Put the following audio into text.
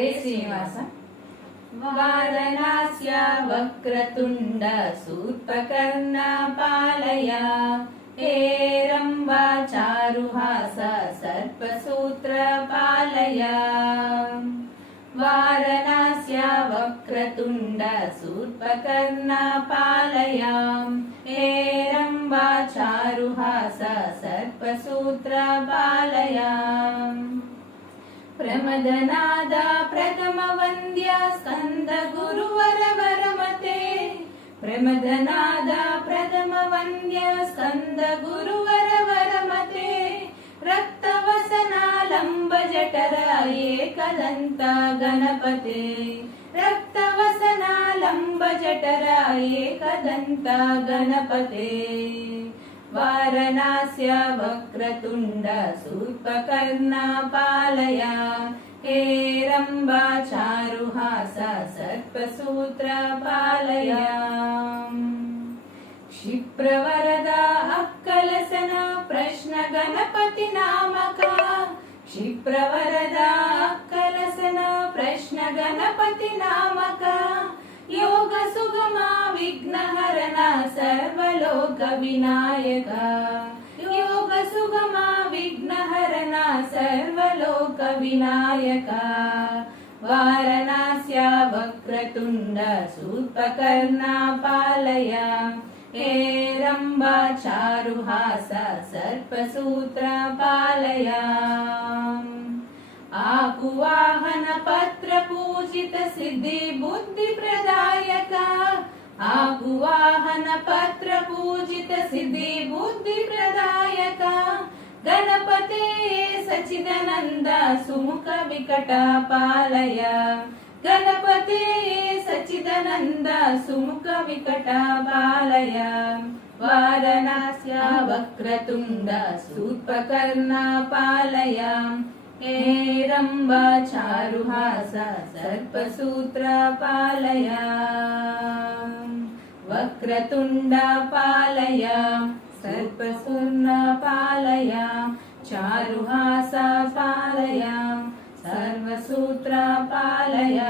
హరే శ్రీనివాస వారణాస్య వక్రతుండ సూర్పకర్ణ పాలయ हेरम्बा चारुहास सर्पसूत्र पालय वारणास्य वक्रतुण्ड सूर्पकर्ण पालय हेरम्बा चारुहास सर्पसूत्र पालय ಪ್ರಮದನಾದ ಪ್ರಥಮ ವಂದ್ಯ ಸ್ಕಂದ ಗುರುವರ ವರಮತೆ ಪ್ರಮದನಾದ ಪ್ರಥಮ ವಂದ್ಯ ಸ್ಕಂದ ಗುರುವರ ವರಮತೆ ರಕ್ತವಸನಾಲಂಬ ಜಠರ ಏಕದಂತ ಗಣಪತೆ ರಕ್ತವಸನಾಲಂಬ ಜಠರ ಏಕದಂತ ಗಣಪತೆ वारणास्य वक्रतुण्ड सूर्पकर्णा पालय हेरम्बा चारुहास सर्पसूत्र पालय क्षिप्रवरदा अक्कलसन प्रश्न गणपति नामका क्षिप्रवरदा अक्कलसन प्रश्न गणपति नामका योग सुगमा विघ्नहरण लोक विनायक योग सुगमा विघ्नहरना सर्वोक विनायक वारणास्या वक्रतुंड सूपकर्णा पालया। हे रंबा चारुहास सर्पसूत्र पालया। आकुवाहन पत्र पूजित सिद्धि बुद्धि प्रदान ఆగువాహన పత్ర పూజిత సిద్ధి బుద్ధి ప్రదాయక గణపతే సచిదనంద సుముఖ వికట పాలయ గణపతే సచిదనంద సుముఖ వికట బాలయ వారణాస్యా వక్రతుండ సూత్పకర్ణ పాలయ చారుహాస సర్పసూత్ర పాలయ వక్రతుండ పాలయ సర్పసూర్ణ పాలయ చారుహాస పాలయ సర్వసూత్ర పాలయ